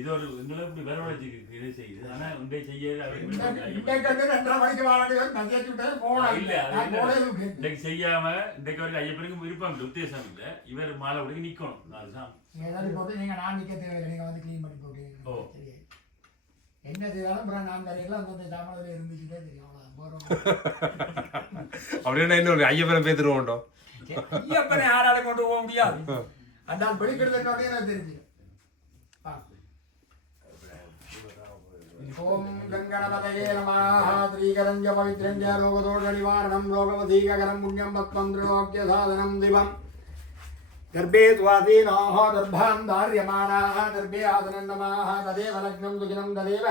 இது ஒரு இப்படி வரவழைச்சிக்கு இது செய்யுது. ஆனா உண்டை செய்ய இன்னைக்கு செய்யாம இன்றைக்கு வரைக்கும் ஐயப்பனுக்கு விருப்பம் இல்லை, உத்தேசம் இல்லை. இவர் மாலை உடைக்கு நிக்கணும் 4 சாமி. நான் நிக்க தேவையில்லை, நீங்க வந்து கிளீன் பண்ணி போட்டு என்ன செய்தாலும் நான் தரையெல்லாம் அந்த சாமான் இருந்துச்சுட்டே தெரியும். அப்படின்னா என்ன ஐயப்பனை பேத்துருவோம். ஐயப்பனை யாரால கொண்டு போக முடியாது. அந்த பிடிக்கிறது எனக்கு தெரிஞ்சு. ஓம் கங்கணபதயே நமः. ஸ்ரீகரஞ்ச பவித்ரஞ்ச ரோகதோஷ நிவாரணம் ரோகவதீகரம் புண்ணியம் பத்மம் த்ரிலோக்ய சாதனம் திவம் கர்ப்பே சுவாதீனாः தர்பாம் தார்யமானாः தர்பே ஆசனம் நமாः ததேவ லக்னம் சுகினம் ததேவ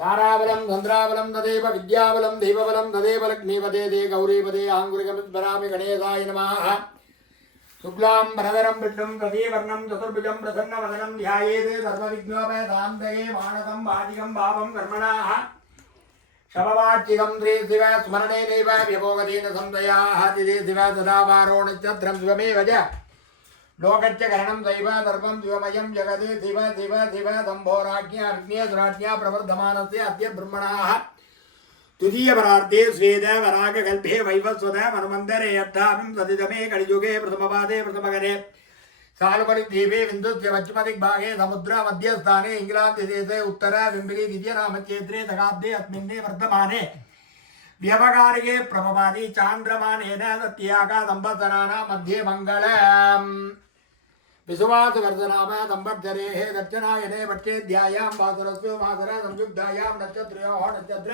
தாராபலம் சந்திராபலம் ததேவ வித்யாபலம் தெய்வபலம் ததேவ லக்ஷ்மீபதே தே கௌரீபதே ஆங்குரிகமிஸ்மராமி கணேசாய நமः. சுக்லாம் பரதரம் விஷ்ணும் ததீவர்ணம் சதுர்புஜம் பிரசன்னவதனம் ध्यायेत् सर्वविघ्नोपशान्तये मानसं वाचिकं भावं कर्मणाः शववाचिकं श्री शिव स्मरणेनैव व्यभोगतेन संशयाः तिथे शिव सदा वारो नक्षत्रं शिवमेव च लोकच्च करणं दैव सर्वं शिवमयं जगत् शिव शिव शिव शम्भोराज्ञा विघ्नेश्वराज्ञा प्रवर्धमानस्य अद्य ब्रह्मणाः तुदीय परार्थे स्वेद वराग कल्पे वैवस्वत मनुमंदरे यत्थाविंशतितमे कलियुगे प्रथमपादे प्रथमगणे सालुपरिद्वीपे विन्दुस्य पश्चिमदिग्भागे समुद्र मध्यस्थाने इंग्लान्देशे उत्तर विम्बिली द्वितीयनामक्षेत्रे दशाब्दे अस्मिन्ने वर्तमाने व्यवहारिके प्रभवादि चान्द्रमानेन सत्यागा संवत्सराणां मध्ये मङ्गलम् विश्वासवर्धनाम संवत्सरेः दक्षिणायने पक्षेध्यायां वासरस्य वासर संयुक्तायां नक्षत्रयोः नक्षत्र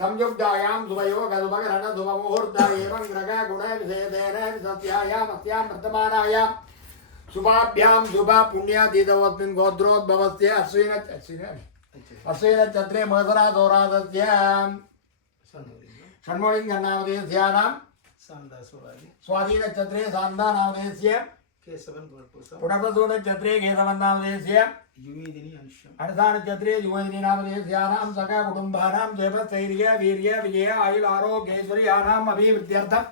संयुक्तायां शुभयोग शुभकरण शुभमुहूर्त एवं ग्रह गुण विशेषेण विसत्यायां अस्यां वर्तमानायां शुभाभ्यां शुभ पुण्यातीतवस्मिन् गोत्रोद्भवस्य अश्विन चत्रे महसरा सौरादस्य षण्मुलिङ्गनामधेयस्यानां स्वाधीन चत्रे सान्दा नामधेयस्य पुनर्वसु नक्षत्रे केशवन्नामधेयस्य अणसा नक्षत्रे युवदिनी नामधेयस्यानां सखा कुटुम्बानां जयपस्थैर्य वीर्य विजय आयुर आरोग्यैश्वर्याणाम् अभिवृद्ध्यर्थम्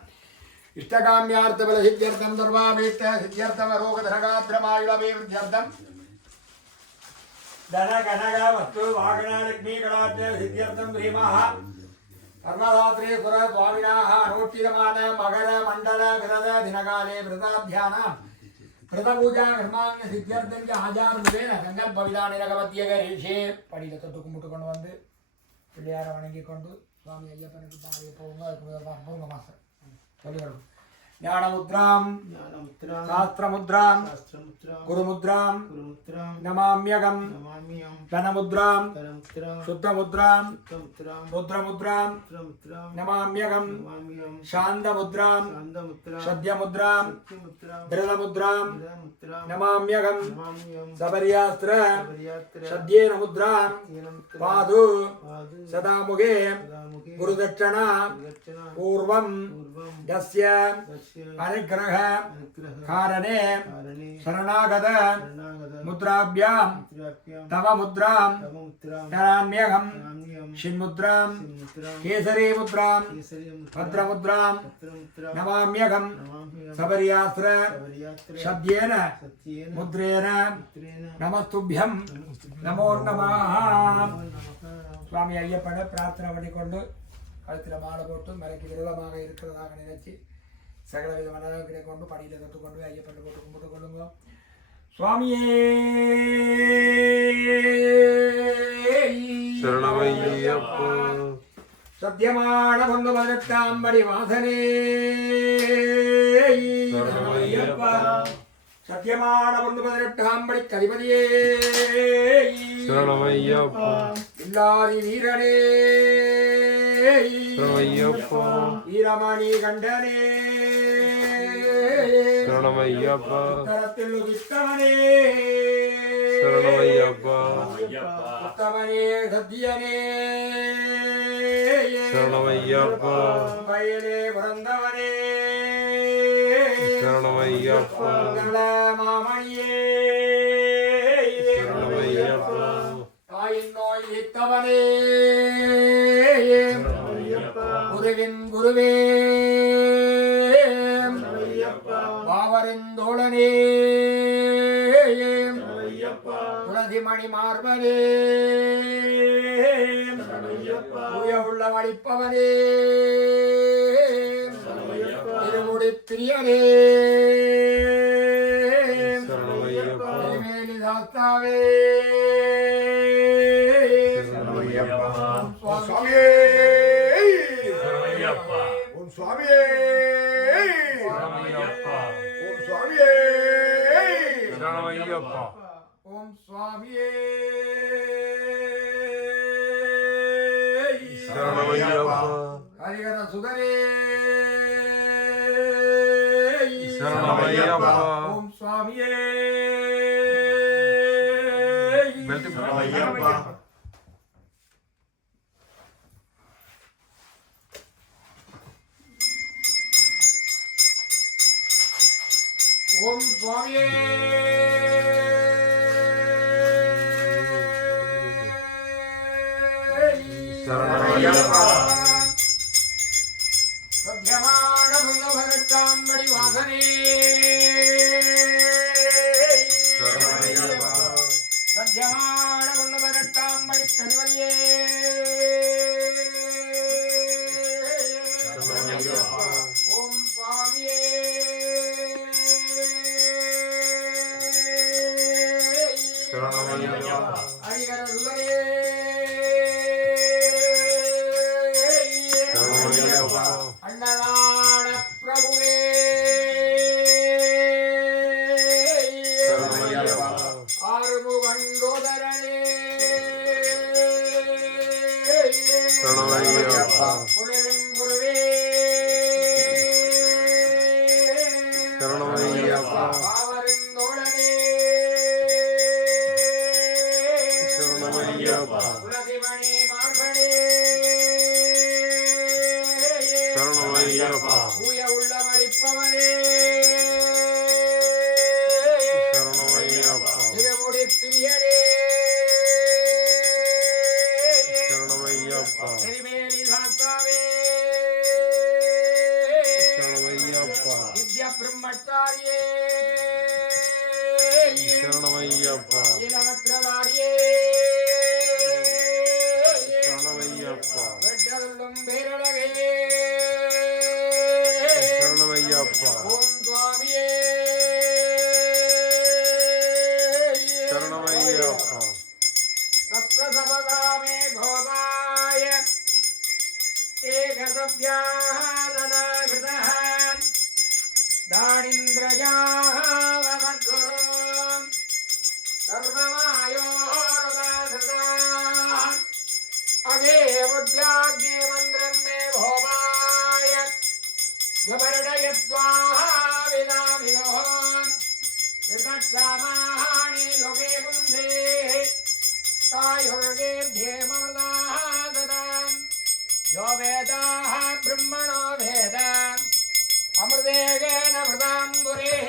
इष्टकाम्यार्थबलसिद्ध्यर्थं सर्वाभीष्ट सिद्ध्यर्थं रोगधनगात्रमायुरभिवृद्ध्यर्थं धन कनक वस्तु वाहन लक्ष्मी कलाच सिद्ध्यर्थं श्रीमः कर्मधात्रे सुर स्वामिनाः अनुष्ठितमान मकर मण्डल विरद दिनकाले व्रताध्यानां व्रतपूजा कर्माण्य सिद्ध्यर्थं च आचारमुखेन सङ्कल्पविधानिरगवत्यगरीषे படியில தொட்டு முட்டுக்கொண்டு வந்து பிள்ளையாரை வணங்கிக்கொண்டு சுவாமி ஐயப்பனுக்கு பாவையை போங்க. அதுக்கு மாசம் சொல்லிவிடும். ज्ञानमुद्रां शास्त्रमुद्रां गुरुमुद्रां नमाम्यहं धनमुद्रां शुद्धमुद्रां रुद्रमुद्रां नमाम्यहं शान्तमुद्रां सद्यमुद्रां दृढमुद्रां नमाम्यहं सबर्यास्त्र सद्येन मुद्रां पादु सदामुखे गुरुदक्षिणा पूर्वं यस्य अनुग्रह कारणे शरणागत मुद्राभ्यां तव मुद्रां धराम्यहं शिन्मुद्रां केसरी मुद्रां भद्रमुद्रां नमाम्यहं सबर्यास्त्र सद्येन मुद्रेण नमस्तुभ्यं नमो नमः. स्वामी ஐயப்பனை பிரார்த்தனை பண்ணிக்கொண்டு கழுத்தில் மாலை போட்டு மலைக்கு விரோதமாக இருக்கிறதாக நினைச்சு சகல விதமான அளவுகளை கொண்டு படியில் தொட்டுக்கொண்டு ஐயப்பனை போட்டு கும்பிட்டு கொள்ளுங்க. சுவாமியே சரணமையப்பா. சத்தியமான 18ஆம் படி வாசனே சரணமையப்பா. சத்தியமான 18ஆம் படி கதிபதியே சரணமையப்பா. இல்லாதி வீரனே சரணமையப்பா. வீரமணி கண்டனே சரணமையப்பா. உத்தரத்தில் உதித்தவனே சரணமையப்பா. உத்தமனே சத்தியனே சரணமையப்பா. பையனே பிறந்தவனே சரணமையப்பா. மாமணியே சரணமையப்பா. தாயின் நோய் நீத்தவனே குருவின் குருவே பாவரின் தோழனே துளசி மணி மார்பனே தூய உள்ளம் அளிப்பவனே திருமுடி பிரியனே திருமேலி சாஸ்தாவே சுவாமியே ஓம் சுவாமியே ஓம் சுவாமியே ஓம் சுவாமியே ஹரிகர சுதரே ஓம் சுவாமியே ஓம் சுவாமியே சத்யமான பிருந்தவனத்தாம்படி வாசனே சத்யமான பிருந்தவனத்தாம்படி கனிவலியே ஓம் சுவாமியே ஹரிகர சுதரே அன்னதான பிரபுவே ஆறுமுகண்டோதரனே குருவின் குருவே பாவரிந்தோழனே துளசிமணி மார்பனே தூய உள்ளமளிப்பவனே திருமுடி பிரியனே திருமேலி சாஸ்தாவே வித்யா பிரம்மச்சாரியே இளவற்றதாரியே வெட்டதுள்ளும் பேரழகே ஓம் சுவாமியே சப்ரசபதாமே கோபாய ஏகசவ்யானநாகிருதः தானிந்திரயாவனகுரும் சர்வமாயோருதாசிருதாம் அகே புத்யாக்ஞே மந்திரம் மே கோபாய விபரணயத்வாவிதாவிதோம் விதக்ஷாமாணி லோகே குந்தே தாயுர்கேர்த்யேமர்தாததாம் யோ வேதாः ब्रह्मणो वेद अमृतेगेन मृदाम्बुरेः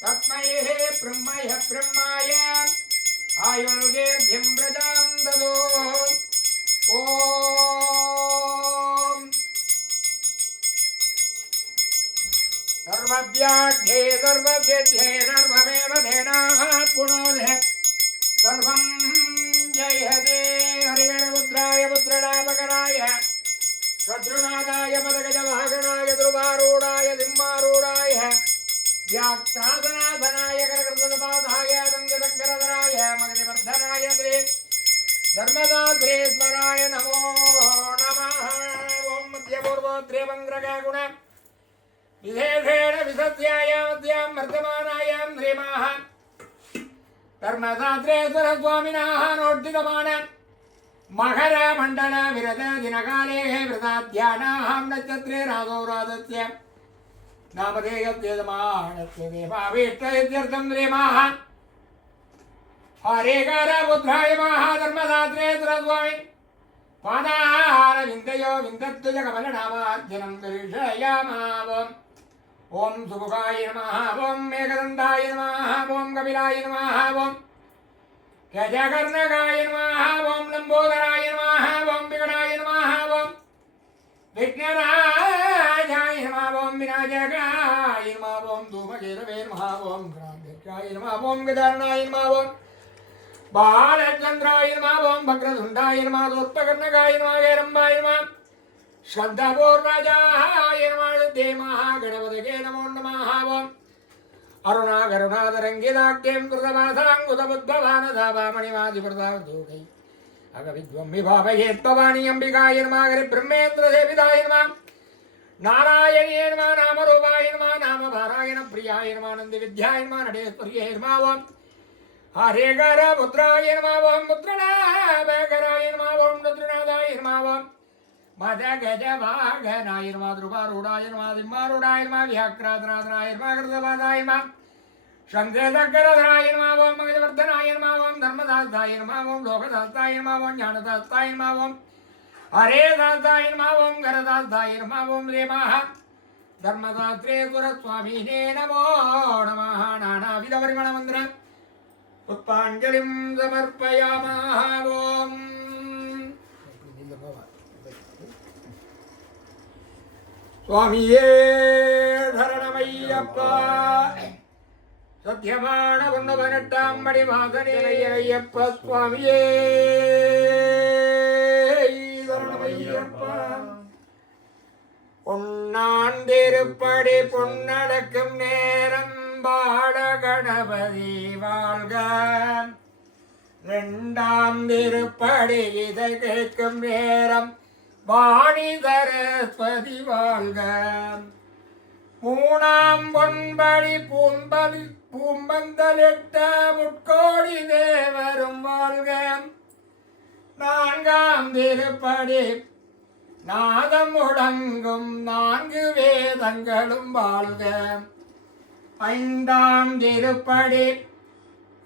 तस्मै ब्रह्माय आयुर्गेर्ध्यं व्रजां ददो ॐ सर्वव्याढ्ये सर्वसिद्धे सर्वमेव धेनाः पुनोदे सर्वं जयते हरिगणपुत्राय पुत्रलाभकराय शत्रुनाथाय पदगजवाहनाय ध्रुवारूढाय सिंहारूढाय व्याक्तासनाथनाय करकृतपादाय दङ्गदङ्करधराय मगनिवर्धनाय श्री धर्मदाग्रेश्वराय नमो नमः ॐ मध्यपूर्वोत्रेवङ्ग्रगुण विशेषेण विसस्यायां वर्तमानायां श्रीमाः धर्मशास्त्रेश्वर स्वामिनः नोट्टितमान मकर मंडल विरत दिनकाले व्रताध्यानाहं नक्षत्रे रासो राजस्य नामधेयस्य देवावेष्टयत्यर्थं श्रीमाः हरेकर पुत्राय महाधर्मशास्त्रेश्वर स्वामी पादारविन्दयो विन्दत्तुज कमलनामार्जनं दर्शयामावम् ओम सुमुखाय नमः ओम मेघदन्ताय नमः ओम कपिलाय नमः ओम गजकर्णकाय नमः ओम लंबोदराय नमः ओम विकटाय नमः ओम विघ्नराजाय नमः ओम विनायकाय नमः ओम धूमकेतवे नमः ओम गणाध्यक्षाय नमः ओम गजाननाय नमः ओम बालचंद्राय नमः ओम वक्रतुंडाय नमः दोत्तकर्णकाय नमः गैरंबाय नमः श्रद्धापूर्वजाय नमः दे महागणपतये नमो नमः ओम अरुणाकरुणातरङ्गिताख्यं कृतबुद्धवानधावामणिमादिप्रदावधूकै अगविद्वं विभावयेत्पवानि अम्बिकाय नमः ब्रह्मेन्द्रसेविताय नमः नारायणीय नमः नामरूपाय नमः नामभारायण प्रियाय नमः नन्दिविद्याय नमः नडेश्वर्यै नमः ओम हरेकर मुद्राय नमः ओम मुद्रणाभयकराय नमः ओम रुद्रनाथाय नमः ओम मदगजवाहनाय नमः ध्रुवारूढाय नमः सिंहारूढाय नमः व्याघ्राधनाय नमः कृतवादाय नमः शङ्खचक्रधराय नमः ओम मगजवर्धनाय नमः ओम धर्मदासाय नमः ओम लोकदासाय नमः ओम ज्ञानदासाय नमः ओम हरेदासाय नमः ओम गरदासाय नमः ओम रेमः धर्मदात्रे गुरस्वामिने नमो नमः नानाविधपरिमलमन्त्र पुष्पाञ्जलिं समर्पयामः ओम स्वामिये शरणमय्यप्पा सत्यமான பொன்னவனட்டாம் மணிவாசனே ஐயப்ப சுவாமியே சரணமய்யப்பா பொன்னான் திருப்படி பொன்னடக்கும் நேரம் பாட கணபதி வாழ்க இரண்டாம் திருப்படி இதை கேட்கும் நேரம் வாணி சரஸ்வதி வாழ்க மூணாம் பொன்படி பூம்பந்தலிட்ட முட்கோடி தேவரும் வாழ்க நான்காம் திருப்படி நாதம் முழங்கும் 4 வேதங்களும் வாழ்க ஐந்தாம் திருப்படி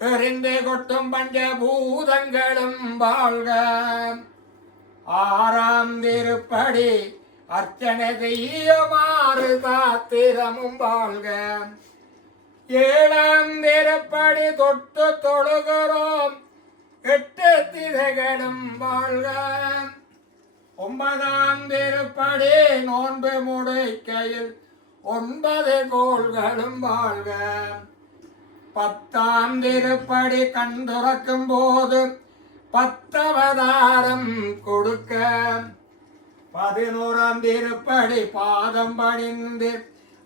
எறிந்து கொட்டும் பஞ்சபூதங்களும் வாழ்க ஆறாம் திருப்படி அர்ச்சனை செய்யுமாறு சாத்திரமும் வாழ்க ஏழாம் திருப்படி தொட்டு தொழுகிறோம் 8 திசைகளும் வாழ்க ஒன்பதாம் திருப்படி நோன்பு முடிக்கையில் 9 கோள்களும் வாழ்க பத்தாம் திருப்படி கண் துறக்கும் போது 10 அவதாரம் கொடுக்க 11ஆம் திருப்படி பாதம் பணிந்து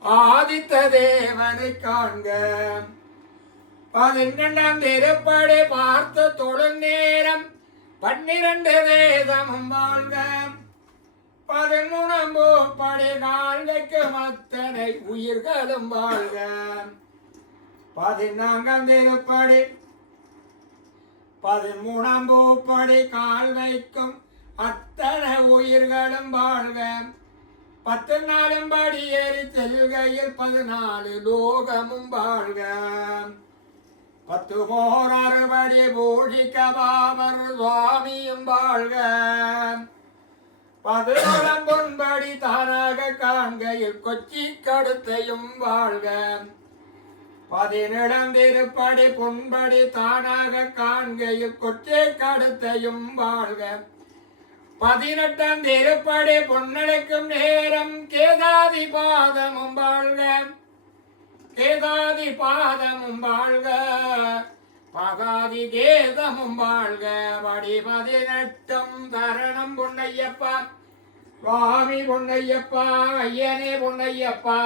ஆதித்த தேவனை காண்க 12ஆம் திருப்படி பார்த்து தொழும் நேரம் 12 வேதமும் வாழ்க 13ஆம் பூப்படி கால் வைக்கும் அத்தனை உயிர்களும் வாழ்க 14ஆம் திருப்படி 13ஆம் பூப்படி கால் வைக்கும் அத்தனை உயிர்களும் வாழ்க 14 படி ஏறி செல்கையில் 14 லோகமும் வாழ்க 10 மோர் 6 படி பூஷிக்க பாமர் சுவாமியும் வாழ்க 11 பொன்படி தானாக காண்கையில் கொச்சி கடுத்தையும் வாழ்க 17ஆம் திருப்படி பொன்படி தானாக காண்கையில் கொச்சை கடுத்தையும் வாழ்க 18ஆம் திருப்படி பொன்னடைக்கும் நேரம் கேதாதி பாதமும் வாழ்க கேதாதி பாதமும் வாழ்க பாதாதி கேதமும் வாழ்க படி 18ம் தரணம் பொன்னையப்பா சுவாமி பொன்னையப்பா ஐயனே பொன்னையப்பா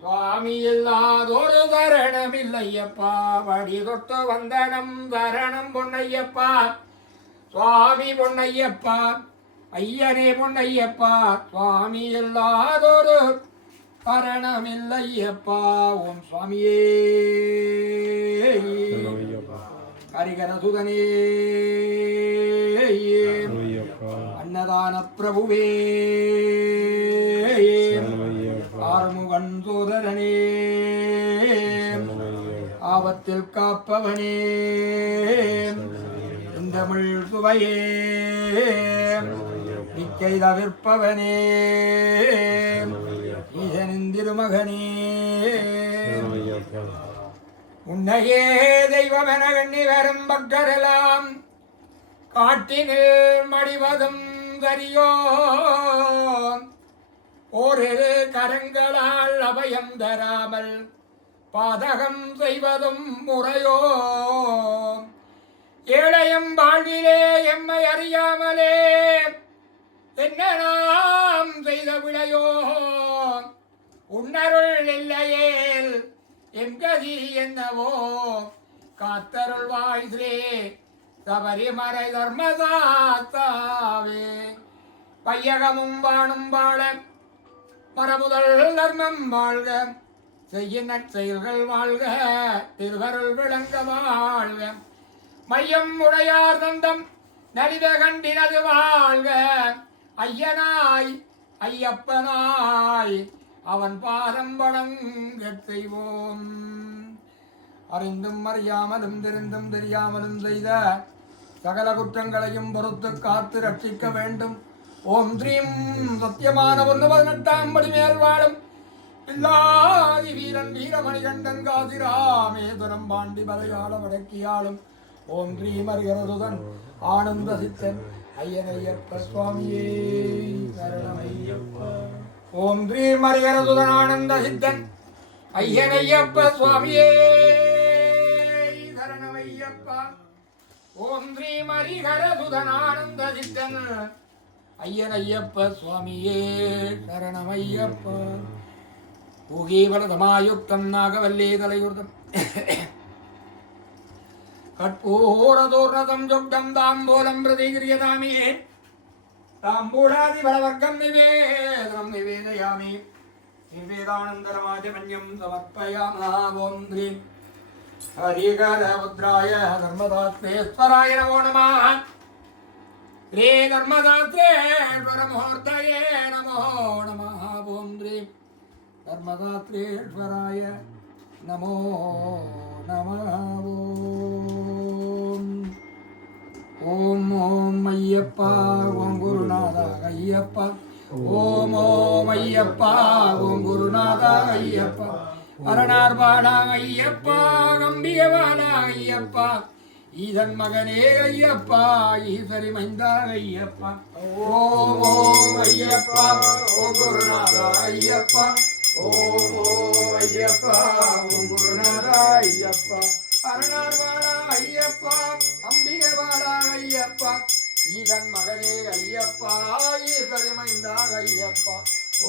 சுவாமி இல்லாதொரு தரணம் இல்லையப்பா படி தொட்டு வந்தனம் தரணம் பொன்னையப்பா சுவாமி பொன்னையப்பா ஐயனே பொன்னையப்பா சுவாமி இல்லாதொரு தரணமில்லையப்பா ஓம் சுவாமியே ஹரிகரசுதனே அன்னதான பிரபுவே ஆறுமுகன் சோதரனே ஆபத்தில் காப்பவனே தமிழ் சுவையே நிச்சை தவிர்ப்பவனே ஈசனின் திருமகனே உன்னையே தெய்வமென எண்ணி வரும் பக்தரெல்லாம் காட்டினில் மடிவதும் சரியோ ஓரிரு கரங்களால் அபயம் தராமல் பாதகம் செய்வதும் முறையோ எம் வாழ்விலே எம்மை அறியாமலே என்ன நாம் செய்த விளையோ உன்னருள் இல்லையேல் எம் கதி என்னவோ காத்தருள் வாய்ஸ்ரே சபரிமலை தர்மதாத்தாவே பையகமும் வாணும் வாழ மரபுதல் தர்மம் வாழ்க செய்ய நற்செயல்கள் வாழ்க திருவருள் விளங்க வாழ்க மையம் உடையார் தந்தம் நலித கண்டினது வாழ்க ஐயனாய் ஐயப்பனாய் அவன் பாதம் வணங்கச் செய்வோம் அறிந்தும் அறியாமலும் தெரிந்தும் தெரியாமலும் செய்த சகல குற்றங்களையும் பொறுத்து காத்து ரட்சிக்க வேண்டும். ஓம் ஸ்ரீம் சத்தியமான 18ஆம் படி மேல் வாழும் பில்லாதி வீரன் வீரமணிகண்டன் காசிராமேதுரம் பாண்டி மலையாள வடக்கியாளும் ஓம் ஸ்ரீம் ஹரிஹரசுதன் ஆனந்த சித்தன் ஐயனையப்ப சுவாமியே சரணமையப்பா. ஓம் ஸ்ரீம் ஹரிஹரசுதன் ஆனந்த சித்தன் ஐயனையப்ப சுவாமியே சரணமையப்பா. ஓம் ஸ்ரீம் ஹரிஹரசுதன் ஆனந்த சித்தன் ஐயனையப்ப சுவாமியே சரணமையப்பா. பூகீவலதமாயுக்தம் நாகவல்லே தலையுர்தம் கற்பூரதூர்ணதம் ஜுக்தம் தாம்பூலம் பிரதிகிரியதாமே தாம்பூலாதிபலவர்க்கம் நிவேதனம் நிவேதயாமி நிவேதானந்தரமாஜமன்யம் சமர்ப்பயாமி. ஸ்ரீம் ஹரிஹரபுத்ராய தர்மதாத்ரேஸ்வராய நமோ நமः. ஸ்ரீ தர்மதாத்ரேஸ்வர முகூர்த்தயே நமோ நமः. ஓம் ஸ்ரீம் தர்மதாத்ரேஸ்வராய நமோ நமः. ஓம் ஓம் ஐயப்பா ஓம் குருநாதா ஐயப்பா. ஓம் ஓம் ஐயப்பா ஓம் குருநாதா ஐயப்பா. அரணார் பாடா ஐயப்பா கம்பியவாடா ஐயப்பா. ஈதன் மகனே ஐயப்பா ஈசரி மைந்தா ஐயப்பா. ஓம் ஓம் ஐயப்பா ஓம் குருநாதா ஐயப்பா. ஓம் ஓம் ஐயப்பா ஓம் குருநாதா ஐயப்பா. அரணார் பாடா ஐயப்பா அம்பிகை பாடா ஐயப்பா. ஈதன் மகனே ஐயப்பா ஈசரி மைந்தா ஐயப்பா.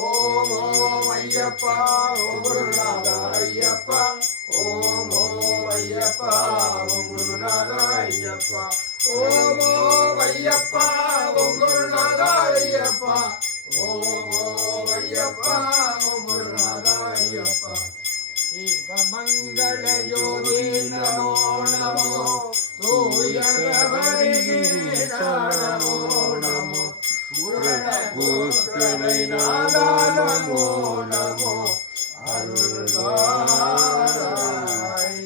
ஓம் ஓம் ஐயப்பா ஓம் குருநாதா ஐயப்பா. ஓம் ஓம் ஐயப்பா ஓம் குருநாதா ஐயப்பா. ஓம் ஓம் ஐயப்பா ஓம் குருநாதா ஐயப்பா. ஓம் ஓம் ஐயப்பா ஓம் குருநாதா ஐயப்பா. மங்கள ஜோதி நமோ நமோ தூயவரிகே நமோ நமோ புஷ்கலை நாதா நமோ நமோ அருள்வாய்.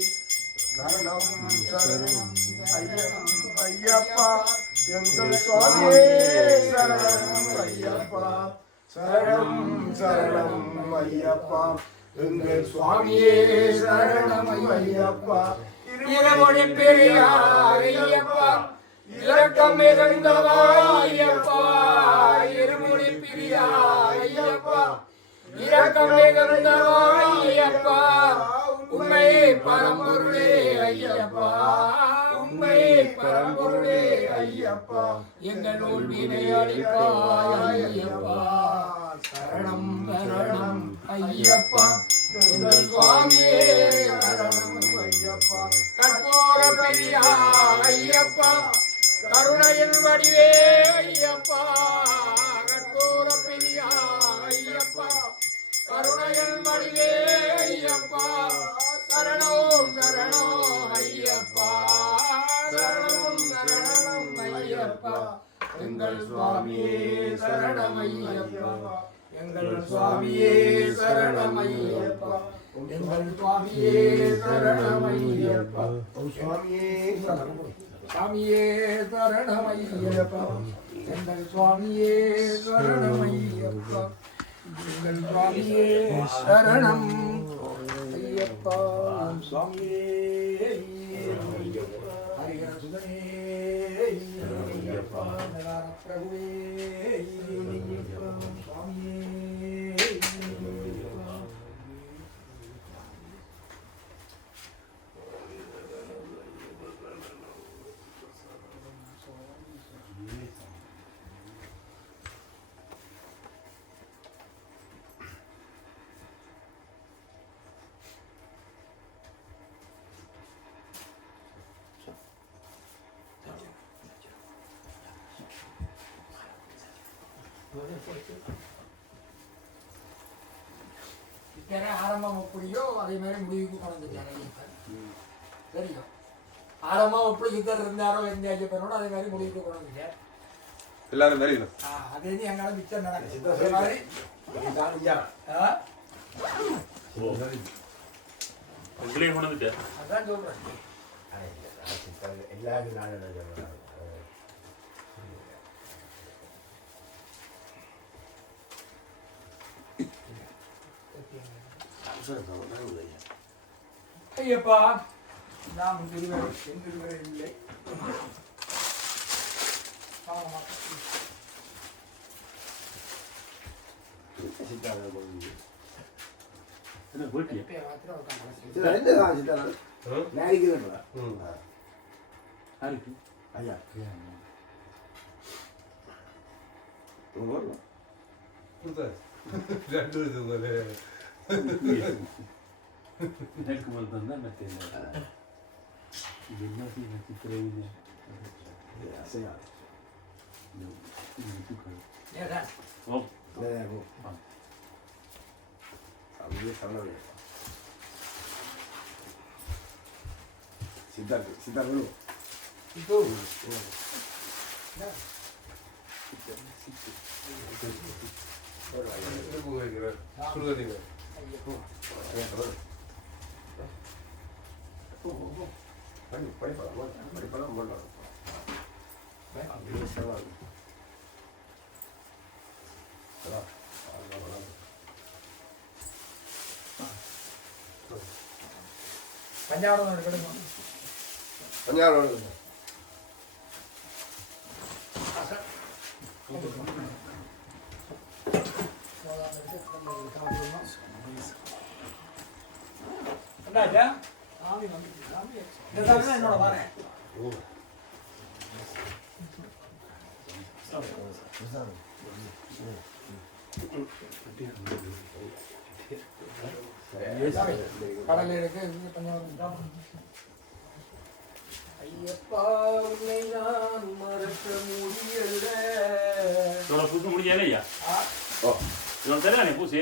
சரணம் சரணம் ஐயப்பா எங்கள் சுவாமியே சரணம் ஐயப்பா. சரணம் சரணம் ஐயப்பா எங்கள் சுவாமியே சரணம் ஐயப்பா. இரவொளி பெரியார் ஐயப்பா இரக்கம் மிகுந்தவாயப்பா. இருமுடி பிரியார் ஐயப்பா இரக்கம் மிகுந்தவாயப்பா. உண்மை பரம்பொருளே ஐயப்பா உண்மை பரம்பொருளே ஐயப்பா. எங்கள் நூல் வினை அளிப்பாய் ஐயப்பா. சரணம் சரணம் ஐயப்பா எங்கள் சுவாமியே சரணம் ஐயப்பா. கற்பூர பெரியார் ஐயப்பா கருணையின் வடிவே ஐயப்பா. கற்பூர பெரியார் ஐயப்பா கருணையின் வடிவே ஐயப்பா. சரணம் சரணம் ஐயப்பா சரணம் சரணம் ஐயப்பா. எங்கள் சுவாமியே சரணம் ஐயப்பா. எங்கள் சுவாமியே சரணம் ஐயப்பா. எங்கள் சுவாமியே சரணம் ஐயப்பா. சுவாமியே சரணம் சுவாமியே சரணம் ஐயப்பா. எங்கள் சுவாமியே சரணம் ஐயப்பா. எங்கள் சுவாமியே சரணம் ஐயப்பா. சுவாமியே ஹரிஹரசுதனே ஐயப்பா. பிரபுவே சுவாமியே இத்தனை ஆரம்பம் எப்படியோ அதே மாதிரி முடிவுக்கு கொண்டு வந்துட்டார் ஐயப்பன். தெரியும் ஆரம்பம் எப்படி சித்தர் இருந்தாரோ எந்த ஐயப்பனோட அதே மாதிரி முடிவுக்கு கொண்டு வந்துட்டார். எல்லாரும் மாதிரி அதே எங்கால மிச்சம் நடக்குது அதே மாதிரி உங்களையும் கொண்டு வந்துட்டேன். அதான் சொல்றேன். ஐயப்பா நாம் திருவரை இல்லை. என்ன போயிட்டியா? யாருக்கு? எனக்கு மட்டும் தான் தெரியல. என்ன சித்திரவில்லை பஞ்சாவரம் எடுக்கணுமா? என்னோட வரேன். கடல் இருக்கு ஐயப்பா உன்னை நான் மறக்க முடியல. பூசி முடியல ஐயா. இவன் தெரியல பூசி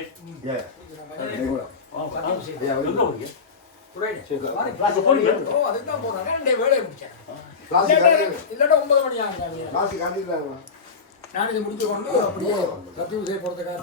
அதுதான் போறாங்க. ரெண்டே வேலையை முடிச்சேன். இல்லட்டா 9 மணி ஆகும். நான் இதை முடிச்சு கொண்டு அப்படியே சத்தியம் செய்ய போறதுக்காக